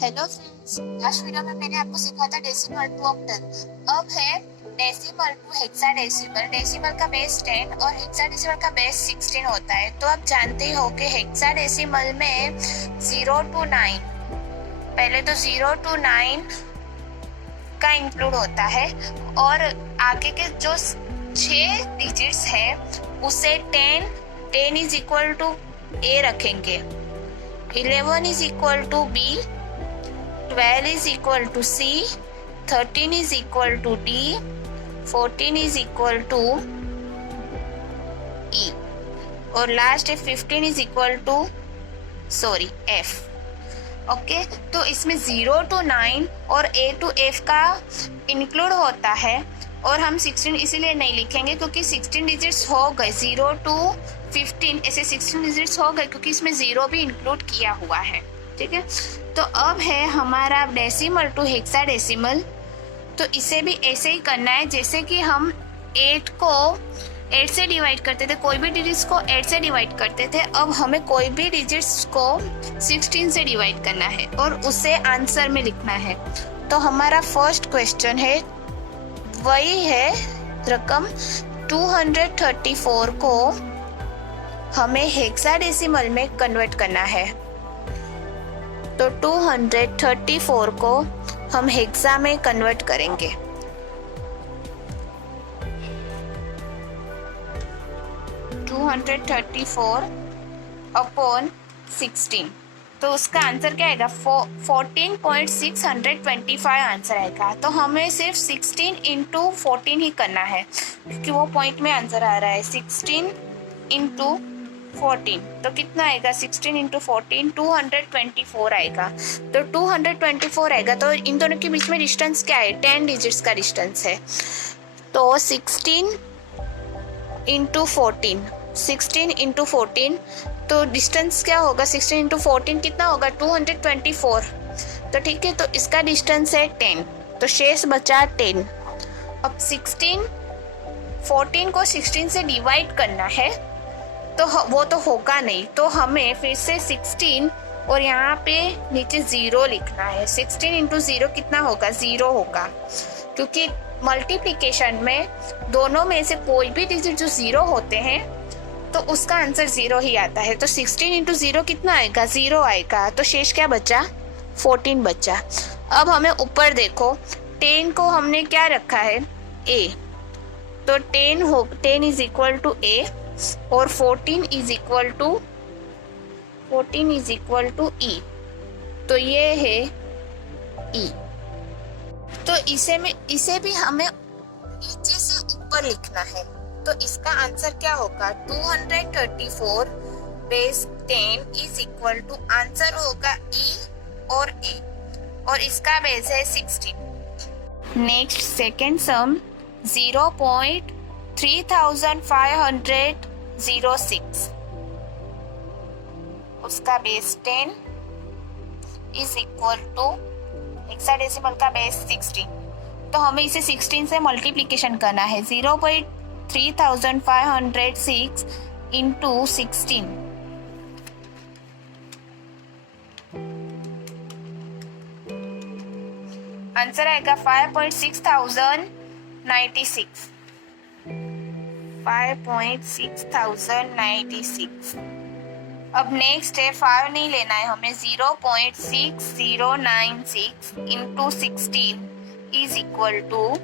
Hello friends, last video में मैंने आपको सिखाया था डेसिमल टू ऑक्टल। अब है डेसिमल टू हेक्साडेसिमल। डेसिमल का बेस 10 और हेक्साडेसिमल का बेस 16 होता है। तो आप जानते ही हो कि हेक्साडेसिमल में 0 to 9, पहले तो 0 to 9 का इंक्लूड होता है और आगे के जो 6 डिजिट्स है उसे 10 इज इक्वल टू ए रखेंगे, 11 is equal to B, 12 is equal to C, 13 is equal to D, 14 is equal to E और last 15 is equal to F। Okay, तो इसमें 0 to 9 और A to F का include होता है और हम 16 इसीलिए नहीं लिखेंगे क्योंकि 16 डिजिट्स हो गए। 0 to 15 ऐसे 16 डिजिट्स हो गए क्योंकि इसमें 0 भी इंक्लूड किया हुआ है। ठीक है, तो अब है हमारा डेसिमल टू हेक्साडेसिमल। तो इसे भी ऐसे ही करना है जैसे कि हम 8 को 8 से डिवाइड करते थे, कोई भी डिजिट्स को 8 से डिवाइड करते थे। अब हमें कोई भी डिजिट्स को 16 से डिवाइड करना है और उसे आंसर में लिखना है। तो हमारा फर्स्ट क्वेश्चन है, वही है रकम 234 को हमें हेक्साडेसिमल में कन्वर्ट करना है। तो 234 को हम हेक्सा में कन्वर्ट करेंगे। अपॉन 16, तो उसका आंसर क्या आएगा? 14.625 आंसर आएगा। तो हमें सिर्फ 16 इंटू 14 ही करना है क्योंकि वो पॉइंट में आंसर आ रहा है। 16 इंटू 14 तो कितना आएगा? 16 इंटू 14 224 आएगा। तो 224 आएगा। तो इन दोनों के बीच में डिस्टेंस क्या है? 10 डिजिट्स का डिस्टेंस है। तो 16 इंटू 14 तो डिस्टेंस क्या होगा? 16 इंटू 14 कितना होगा? 224। तो ठीक है, तो इसका डिस्टेंस है 10, तो शेष बचा 10। अब 14 को 16 से डिवाइड करना है तो वो तो होगा नहीं, तो हमें फिर से 16 और यहाँ पे नीचे 0 लिखना है। 16 इंटू 0 कितना होगा? 0 होगा, क्योंकि मल्टीप्लिकेशन में दोनों में से कोई भी डिजिट जो 0 होते हैं तो उसका आंसर 0 ही आता है। तो 16 इंटू 0 कितना आएगा? 0 आएगा। तो शेष क्या बचा? 14 बचा। अब हमें ऊपर देखो, 10 को हमने क्या रखा है? A। तो 10 इज इक्वल टू A और 14 इज इक्वल टू E। तो ये है E। तो इसे भी हमें नीचे से ऊपर लिखना है। तो इसका आंसर क्या होगा? 234 base 10 is equal to, answer होगा E और A और इसका बेस है 16। नेक्स्ट सेकेंड सम 0.3506 उसका base 10 is equal to hexadecimal का बेस 16। तो हमें इसे 16 से मल्टीप्लिकेशन करना है। 0.3506 इंटू 16 आंसर आएगा 5.6096। 5.6096। अब नेक्स्ट है, 5 नहीं लेना है हमें। 0.6096 इंटू 16 इज इक्वल टू,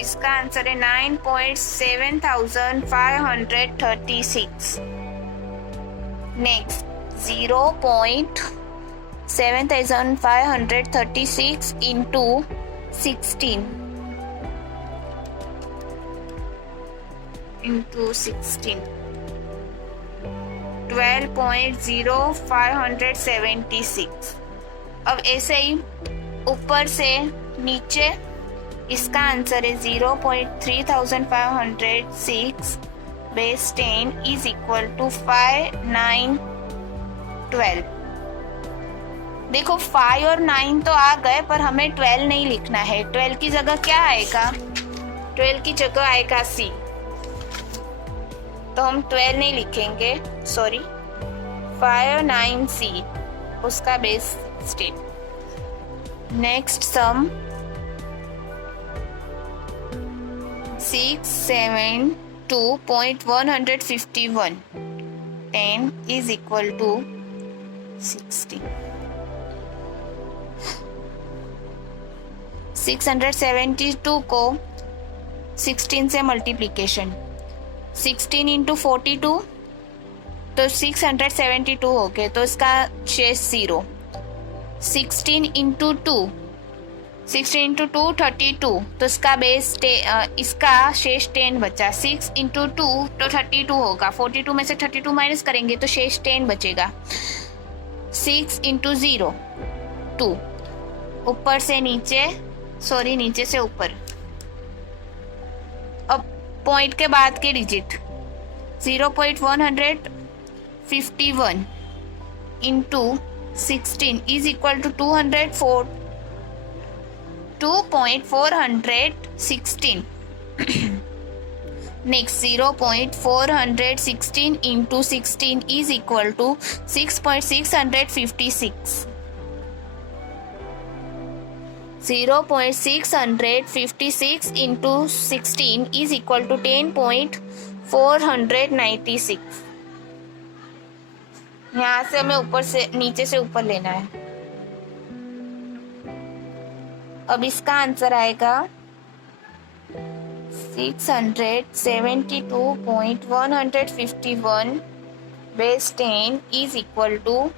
इसका आंसर है 9.7536। Next 0.7536 into 16 12.0576। अब ऐसे ही ऊपर से नीचे इसका आंसर है 0.3506 बेस 10 इज इक्वल टू 5912। देखो 5 और 9 तो आ गए पर हमें 12 नहीं लिखना है। 12 की जगह क्या आएगा? 12 की जगह आएगा C। तो तो हम 12 नहीं लिखेंगे, सॉरी 5 9 C उसका base 16। Next sum 672.151 10 is equal to 60। 672 को 16 से मल्टीप्लीकेशन, 16 इंटू 42 तो 672 हो गए, तो इसका शेष 0। 16 इंटू 2 32 तो इसका बेस इसका शेष 10 बचा। 6 इंटू 2 तो 32 होगा, 42 में से 32 माइनस करेंगे तो शेष 10 बचेगा। 6 इंटू 0 2, ऊपर से नीचे, सॉरी नीचे से ऊपर। अब पॉइंट के बाद के digit 0.151 into 16 is equal to 2.416। Next 0.416 into 16 is equal to 6.656। 0.656 into 16 is equal to 10.496। यहाँ से हमें ऊपर से नीचे से ऊपर लेना है। अब इसका आंसर आएगा 672.151 बेस 10 इज इक्वल टू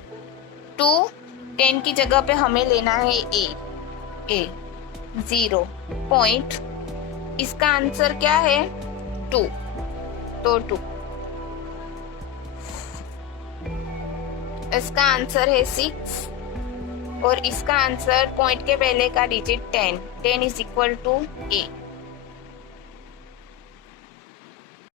2। 10 की जगह पे हमें लेना है ए 0 पॉइंट, इसका आंसर क्या है 2, तो 2। इसका आंसर है 6 और इसका आंसर पॉइंट के पहले का digit 10 is equal to A.